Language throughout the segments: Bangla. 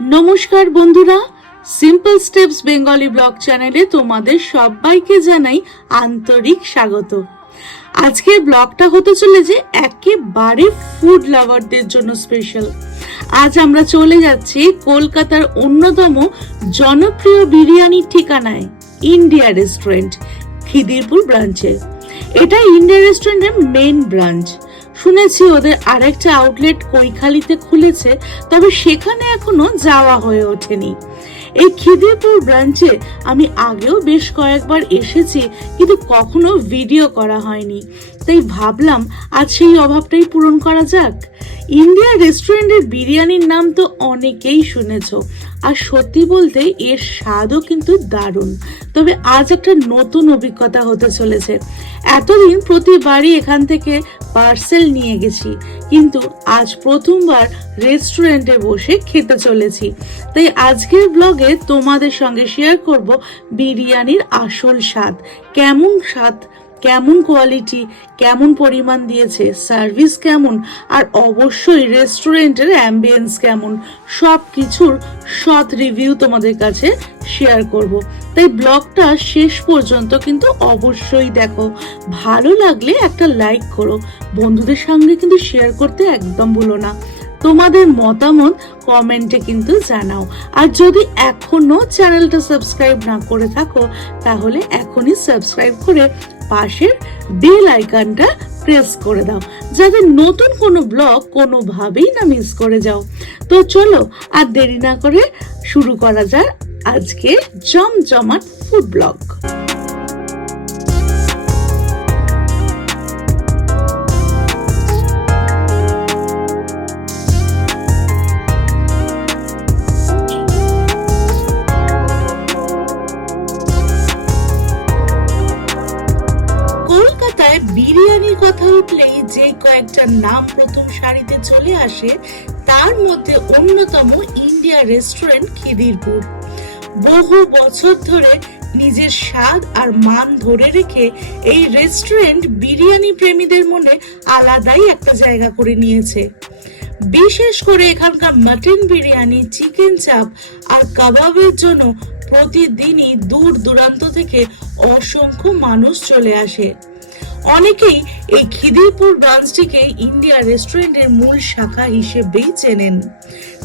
নমস্কার বন্ধুরা, সিম্পল স্টেপস বেঙ্গলি ব্লগ চ্যানেলে তোমাদের সবাইকে জানাই আন্তরিক স্বাগত। আজকের ব্লগটা হতে চলেছে একেবারে ফুড লাভারদের জন্য স্পেশাল। আজ আমরা চলে যাচ্ছি কলকাতার অন্যতম জনপ্রিয় বিরিয়ানির ঠিকানায়, ইন্ডিয়া রেস্টুরেন্ট, খিদিরপুর ব্রাঞ্চে। এটা ইন্ডিয়া রেস্টুরেন্টের মেন ব্রাঞ্চ। শুনেছি ওদের আরেকটা আউটলেট কৈখালিতে খুলেছে, তবে সেখানে এখনো যাওয়া হয়ে ওঠেনি। এই খিদিরপুর ব্রাঞ্চে আমি আগেও বেশ কয়েকবার এসেছি, কিন্তু কখনো ভিডিও করা হয়নি। তাই ভাবলাম আজ সেই অভাবটাই পূরণ করা যাক। ইন্ডিয়া রেস্টুরেন্টের বিরিয়ানির নাম তো অনেকেই শুনেছো, আর সত্যি বলতে এর স্বাদও কিন্তু দারুণ। তবে আজ একটা নতুন অভিজ্ঞতা হতে চলেছে। এতদিন প্রতিবারই এখান থেকে পার্সেল নিয়ে গেছি, কিন্তু আজ প্রথমবার রেস্টুরেন্টে বসে খেতে চলেছি। তাই আজকের ব্লগে তোমাদের সঙ্গে শেয়ার করব বিরিয়ানির আসল স্বাদ, কেমন স্বাদ, কেমন কোয়ালিটি, কেমন পরিমাণ দিয়েছে, সার্ভিস কেমন, আর অবশ্যই রেস্টুরেন্টের অ্যাম্বিয়েন্স কেমন, সব কিছুর সৎ রিভিউ তোমাদের কাছে শেয়ার করব। তাই ব্লগটা শেষ পর্যন্ত কিন্তু অবশ্যই দেখো। ভালো লাগলে একটা লাইক করো, বন্ধুদের সঙ্গে কিন্তু শেয়ার করতে একদম ভুলো না। তোমাদের মতামত কমেন্টে কিন্তু জানাও। আর যদি এখনো চ্যানেলটা সাবস্ক্রাইব না করে থাকো, তাহলে এখনই সাবস্ক্রাইব করে পাশের বেল আইকনটা প্রেস করে দাও, যাতে নতুন কোনো ব্লগ কোনোভাবেই না মিস করে যাও। তো চলো আর দেরি না করে শুরু করা যাক আজকে জমজমাট ফুড ব্লগ। বিরিয়ানির কথা উঠলেই যে কয়েকটা নাম প্রথম সারিতে চলে আসে, তার মধ্যে অন্যতম ইন্ডিয়া রেস্টুরেন্ট খিদিরপুর। বহু বছর ধরে নিজের স্বাদ আর মান ধরে রেখে এই রেস্টুরেন্ট বিরিয়ানি প্রেমীদের মনে আলাদাই একটা জায়গা করে নিয়েছে। বিশেষ করে এখানকার মাটন বিরিয়ানি, চিকেন চাপ আর কাবাবের জন্য প্রতিদিনই দূর দূরান্ত থেকে অসংখ্য মানুষ চলে আসে। অনেকেই এই খিদিরপুর ব্রাঞ্চটিকে ইন্ডিয়া রেস্টুরেন্টের মূল শাখা হিসেবেই চেনেন।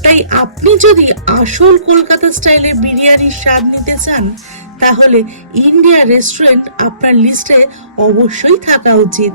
তাই আপনি যদি আসল কলকাতা স্টাইলের বিরিয়ানির স্বাদ নিতে চান, তাহলে ইন্ডিয়া রেস্টুরেন্ট আপনার লিস্টে অবশ্যই থাকা উচিত।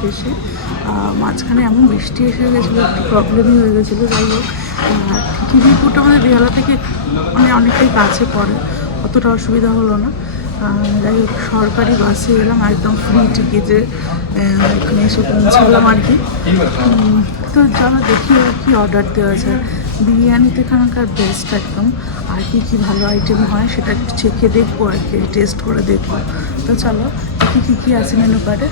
শেষে মাঝখানে এমন বৃষ্টি এসে গেছিলো, একটু প্রবলেমই হয়ে গেছিলো। যাই হোক, খিদিরপুরটা আমাদের বেহালা থেকে অনেকটাই কাছে পড়ে, অতটা অসুবিধা হলো না। যাই হোক, সরকারি বাসে এলাম, একদম ফ্রি টিকিটে এখানে এসে পৌঁছালাম আর কি। তো চলো দেখি কি অর্ডার দেওয়া যায়। বিরিয়ানিতে এখানকার বেস্ট একদম। আর কি কি ভালো আইটেম হয় সেটা একটু চেখে দেখবো আর কি, টেস্ট করে দেখবো। তো চলো দেখি কি আছে মেনু কার্ডে।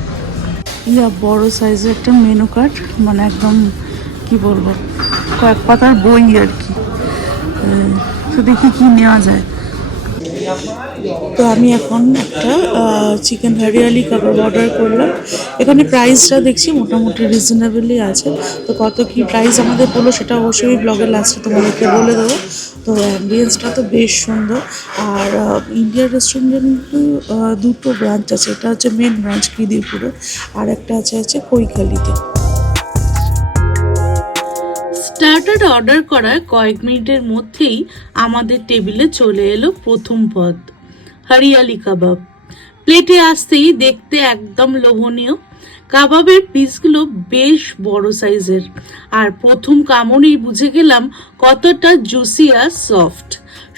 ইয়া বড় সাইজের একটা মেনু কার্ড, মানে একদম কি বলবো, কয়েক পাতার বই আর কি। তো দেখি কি নেওয়া যায়। তো আমি এখন একটা চিকেন হরিয়ালি কাবাব অর্ডার করলাম। এখানে প্রাইসটা দেখছি মোটামুটি রিজনেবলই আছে। তো কত কি প্রাইস আমাদের বললো সেটা অবশ্যই ব্লগের লাস্টে তোমাদেরকে বলে দেবো। তো অ্যাম্বিয়েন্সটা তো বেশ সুন্দর। আর ইন্ডিয়া রেস্টুরেন্টের দুটো ব্রাঞ্চ আছে, এটা হচ্ছে মেন ব্রাঞ্চ খিদিরপুরে, আর একটা আছে কৈখালিতে। স্টার্টার অর্ডার করার কয়েক মিনিটের মধ্যেই আমাদের টেবিলে চলে এলো প্রথম পদ, হরিয়ালি কাবাব। প্লেটে আসতেই দেখতে একদম লোভনীয়। কাবাবের পিসগুলো বেশ বড় সাইজের, আর প্রথম কামড়েই বুঝে গেলাম কতটা জুসি আর সফট।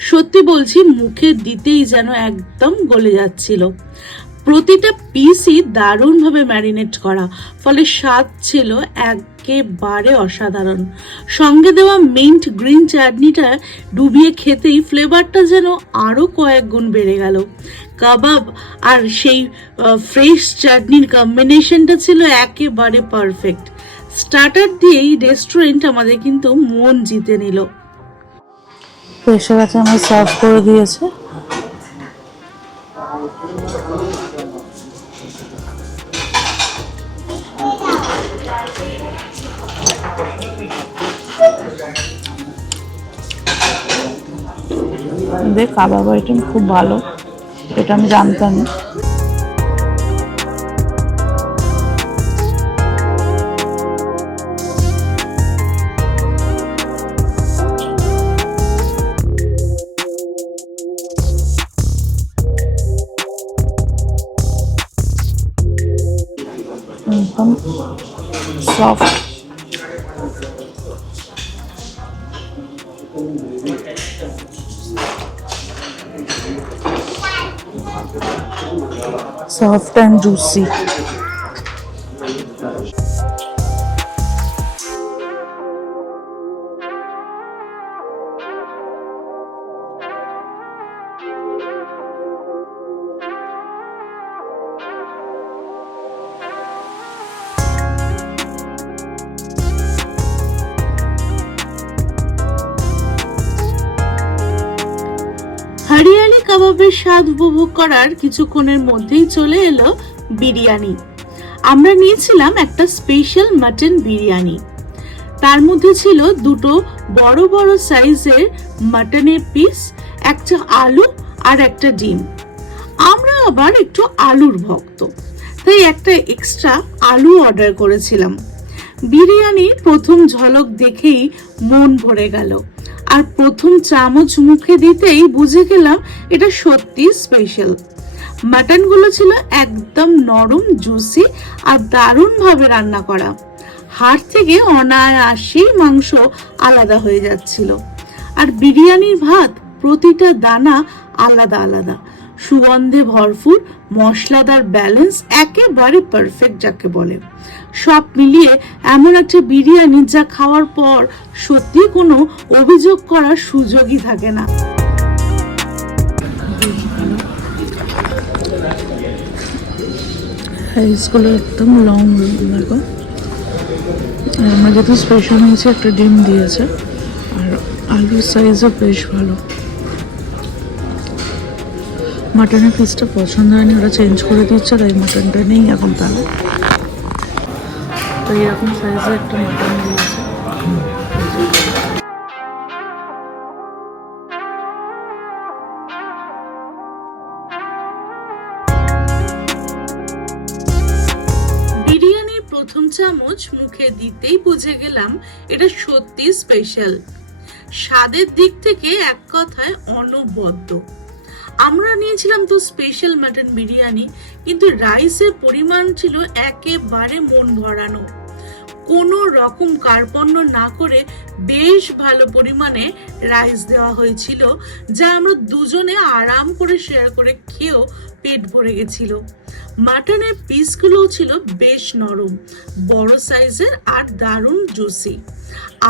সত্যি বলছি, মুখে দিতেই যেন একদম গলে যাচ্ছিল। প্রতিটা পিসই দারুণভাবে ম্যারিনেট করা, ফলে স্বাদ ছিল একেবারে অসাধারণ। সঙ্গে দেওয়া মিন্ট গ্রিন চাটনিটা ডুবিয়ে খেতেই ফ্লেভারটা যেন আরও কয়েক গুণ বেড়ে গেল। কাবাব আর সেই ফ্রেশ চাটনির কম্বিনেশনটা ছিল একেবারে পারফেক্ট। স্টার্টার দিয়েই রেস্টুরেন্ট আমাদের কিন্তু মন জিতে নিল। এসে গেছে, আমার সার্ভ করে দিয়েছে। দেখ, কাবাব আইটেম খুব ভালো, এটা আমি জানতাম না। একদম সফট, soft and juicy. হরিয়ালি কাবাবের স্বাদ উপভোগ করার কিছুক্ষণের মধ্যেই চলে এলো বিরিয়ানি। আমরা নিয়েছিলাম একটা স্পেশাল মাটন বিরিয়ানি। তার মধ্যে ছিল দুটো বড় বড় সাইজের মাটনের পিস, একটা আলু আর একটা ডিম। আমরা আবার একটু আলুর ভক্ত, তাই একটা এক্সট্রা আলু অর্ডার করেছিলাম। বিরিয়ানির প্রথম ঝলক দেখেই মন ভরে গেল, আর প্রথম চামচ মুখে দিতেই বুঝে গেলাম এটা সত্যি স্পেশাল। মাটনগুলো ছিল একদম নরম, জুসি আর দারুণভাবে রান্না করা। হাড় থেকে অনায়াসেই মাংস আলাদা হয়ে যাচ্ছিল। আর বিরিয়ানির ভাত প্রতিটা দানা আলাদা আলাদা, সুগন্ধে ভরপুর, মশলাদার ব্যালেন্স একেবারে পারফেক্ট যাকে বলে। সব মিলিয়ে এমন একটা বিরিয়ানি যা খাওয়ার পর সত্যি কোনো অভিযোগ করার সুযোগই থাকে না। রাইসগুলো একদম লং, দেখো। আমার যেহেতু স্পেশাল হয়েছে, একটা ডিম দিয়েছে, আর আলুর সাইজও বেশ ভালো। মাটনের পিসটা পছন্দ হয়নি, ওরা চেঞ্জ করে দিচ্ছে, তাই মাটনটা নেই এখন। তাহলে তো এরকম সাইজের একটা মাটন দিয়েছে। বিরিয়ানির প্রথম চামচ মুখে দিতেই বুঝে গেলাম এটা সত্যি স্পেশাল। স্বাদের দিক থেকে এক কথায় অনবদ্য। আমরা নিয়েছিলাম তো স্পেশাল মাটন বিরিয়ানি, কিন্তু রাইসের পরিমাণ ছিল একেবারে মন ভরানো। কোনো রকম কার্পণ্য না করে বেশ ভালো পরিমাণে রাইস দেওয়া হয়েছিল, যা আমরা দুজনে আরাম করে শেয়ার করে খেয়েও পেট ভরে গেছিল। মাটনের পিসগুলো ছিল বেশ নরম, বড় সাইজের আর দারুণ জুসি।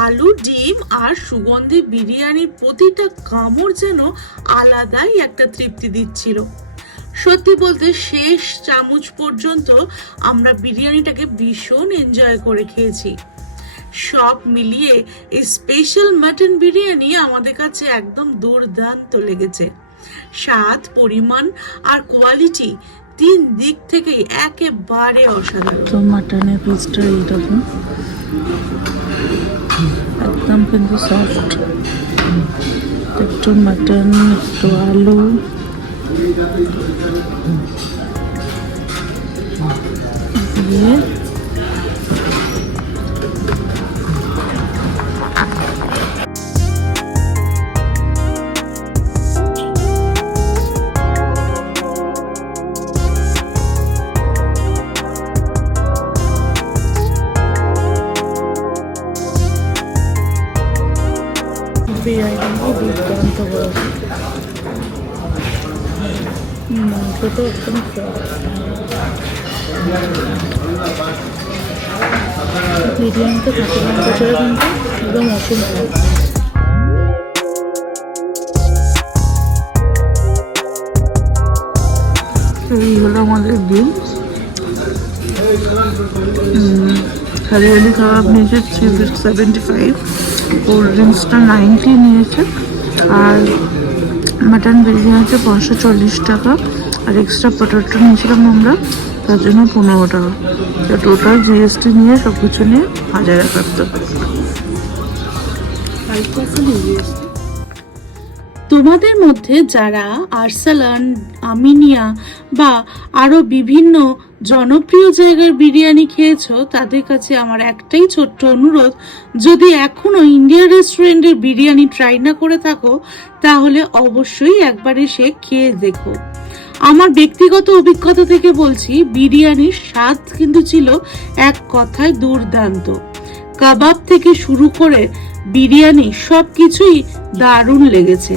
আলু, ডিম আর সুগন্ধি বিরিয়ানির প্রতিটা কামড় যেন আলাদাই একটা তৃপ্তি দিচ্ছিল। সত্যি বলতে শেষ চামচ পর্যন্ত আমরা বিরিয়ানিটাকে ভীষণ এনজয় করে খেয়েছি। সব মিলিয়ে এই স্পেশাল মাটন বিরিয়ানি আমাদের কাছে একদম দুর্দান্ত লেগেছে। স্বাদ, পরিমাণ আর কোয়ালিটি তিন দিক থেকেই একেবারে অসাধারণ। তো মাটনের পিসটা এইরকম, একদম কিন্তু সফট। একটু মাটন, একটু আলু, দিয়ে বিরিয়ানিটা দুর্দান্ত করেছে। মাংসটা একদম বিরিয়ানিতে কাঁচা লঙ্কা ছাড়া কিন্তু একদম অসম্ভব। এই হলো আমাদের বিল। হরিয়ালি কাবাব নিয়েছে 375, কোল্ড ড্রিঙ্কসটা 90 নিয়েছে, আর মাটন বিরিয়ানিতে 540 টাকা, আর এক্সট্রা পটেটো নিয়েছিলাম আমরা, তার জন্য 15 টাকা। তো টোটাল জিএসটি নিয়ে সব কিছু নিয়ে 1071। তোমাদের মধ্যে যারা আরসালান, আমিনিয়া বা আরো বিভিন্ন জনপ্রিয় জায়গার বিরিয়ানি খেয়েছো, তাদের কাছে আমার একটাই ছোট্ট অনুরোধ, যদি এখনো ইন্ডিয়া রেস্টুরেন্টের বিরিয়ানি ট্রাই না করে থাকো তাহলে অবশ্যই একবার এসে খেয়ে দেখো। আমার ব্যক্তিগত অভিজ্ঞতা থেকে বলছি, বিরিয়ানির স্বাদ কিন্তু ছিল এক কথায় দুর্দান্ত। কাবাব থেকে শুরু করে বিরিয়ানি সবকিছুই দারুণ লেগেছে।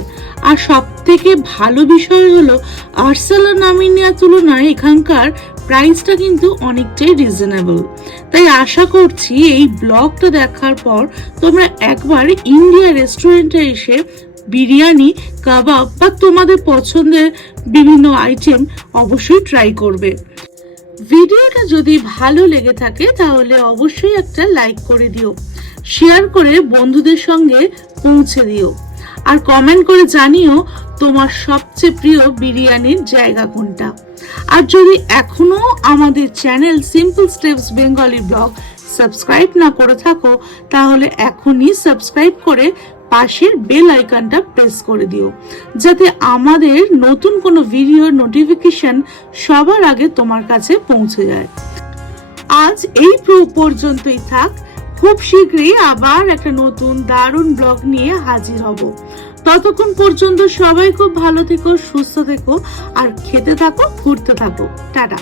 আর সব থেকে ভালো বিষয় হলো আরসালান আমিনিয়া তুলনায় এখানকার প্রাইসটা কিন্তু অনেকটাই রিজনেবল। তাই আশা করছি এই ব্লগটা দেখার পর তোমরা একবার ইন্ডিয়া রেস্টুরেন্টে এসে বিরিয়ানি, কাবাব বা তোমাদের পছন্দের বিভিন্ন আইটেম অবশ্যই ট্রাই করবে। ভিডিওটা যদি ভালো লেগে থাকে তাহলে অবশ্যই একটা লাইক করে দিও, শেয়ার করে বন্ধুদের সঙ্গে পৌঁছে দিও, আর কমেন্ট করে জানিও তোমার সবচেয়ে প্রিয় বিরিয়ানির জায়গা কোনটা। আর যদি এখনো আমাদের channel simple steps Bengali blog subscribe না করে থাকো তাহলে এখনই সাবস্ক্রাইব করে পাশের বেল আইকনটা প্রেস করে দিও, যাতে আমাদের নতুন কোনো ভিডিওর নোটিফিকেশন সবার আগে তোমার কাছে পৌঁছে যায়। আজ এই পর্যন্তই থাক, খুব শীঘ্রই আবার একটা নতুন দারুণ ব্লগ নিয়ে হাজির হব। ততক্ষণ পর্যন্ত সবাই খুব ভালো থেকো, সুস্থ থেকো, আর খেতে থাকো, ঘুরতে থাকো। টাটা।